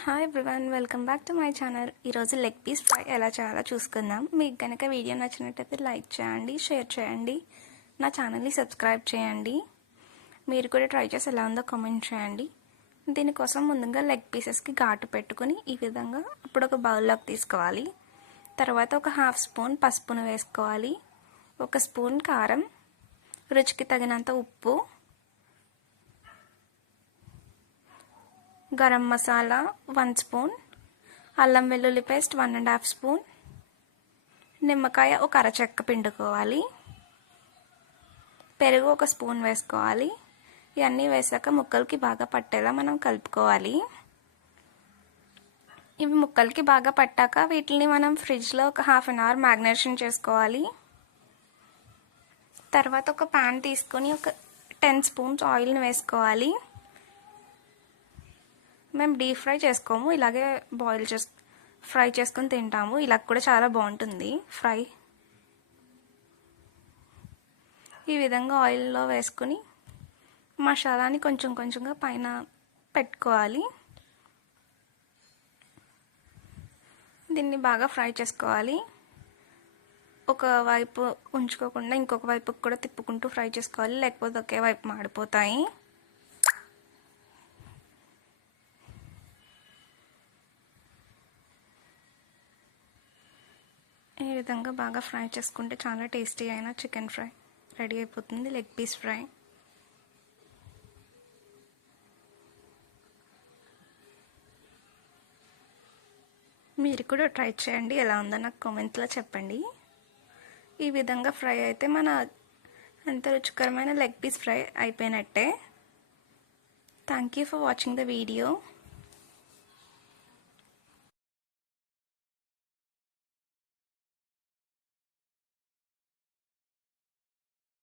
Hi everyone, welcome back to my channel. ఈరోజు leg piece fry ఎలా చేయాలో చూసుకుందాం. మీకు కనుక వీడియో నచ్చినట్టయితే లైక్ చేయండి, షేర్ చేయండి, నా ఛానల్ని సబ్స్క్రైబ్ చేయండి. మీరు కూడా ట్రై చేసి ఎలా ఉందో కామెంట్ చేయండి. దీనికోసం ముందుగా లెగ్ పీసెస్కి ఘాటు పెట్టుకుని ఈ విధంగా ఇప్పుడు ఒక బౌల్లోకి తీసుకోవాలి. తర్వాత ఒక హాఫ్ స్పూన్ పసుపును వేసుకోవాలి, ఒక స్పూన్ కారం, రుచికి తగినంత ఉప్పు, గరం మసాలా 1 స్పూన్, అల్లం వెల్లుల్లి పేస్ట్ 1.5 స్పూన్, నిమ్మకాయ ఒక అరచెక్క పిండుకోవాలి, పెరుగు ఒక స్పూన్ వేసుకోవాలి. ఇవన్నీ వేసాక ముక్కలకి బాగా పట్టేలా మనం కలుపుకోవాలి. ఇవి ముక్కలకి బాగా పట్టాక వీటిని మనం ఫ్రిడ్జ్లో ఒక హాఫ్ అన్ అవర్ మ్యాగ్నేషన్ చేసుకోవాలి. తర్వాత ఒక ప్యాన్ తీసుకొని ఒక 10 స్పూన్స్ ఆయిల్ని వేసుకోవాలి. మేము డీప్ ఫ్రై చేసుకోము, ఇలాగే ఫ్రై చేసుకొని తింటాము. ఇలా కూడా చాలా బాగుంటుంది ఫ్రై. ఈ విధంగా ఆయిల్లో వేసుకుని మసాలాని కొంచెం కొంచెంగా పైన పెట్టుకోవాలి. దీన్ని బాగా ఫ్రై చేసుకోవాలి. ఒక వైపు ఉంచుకోకుండా ఇంకొక వైపుకి కూడా తిప్పుకుంటూ ఫ్రై చేసుకోవాలి, లేకపోతే ఒకే వైపు మాడిపోతాయి. ఈ విధంగా బాగా ఫ్రై చేసుకుంటే చాలా టేస్టీ అయిన చికెన్ ఫ్రై రెడీ అయిపోతుంది, లెగ్ పీస్ ఫ్రై. మీరు కూడా ట్రై చేయండి, ఎలా ఉందో నాకు కామెంట్లో చెప్పండి. ఈ విధంగా ఫ్రై అయితే మన అంత రుచికరమైన లెగ్ పీస్ ఫ్రై అయిపోయినట్టే. Thank you for watching the video.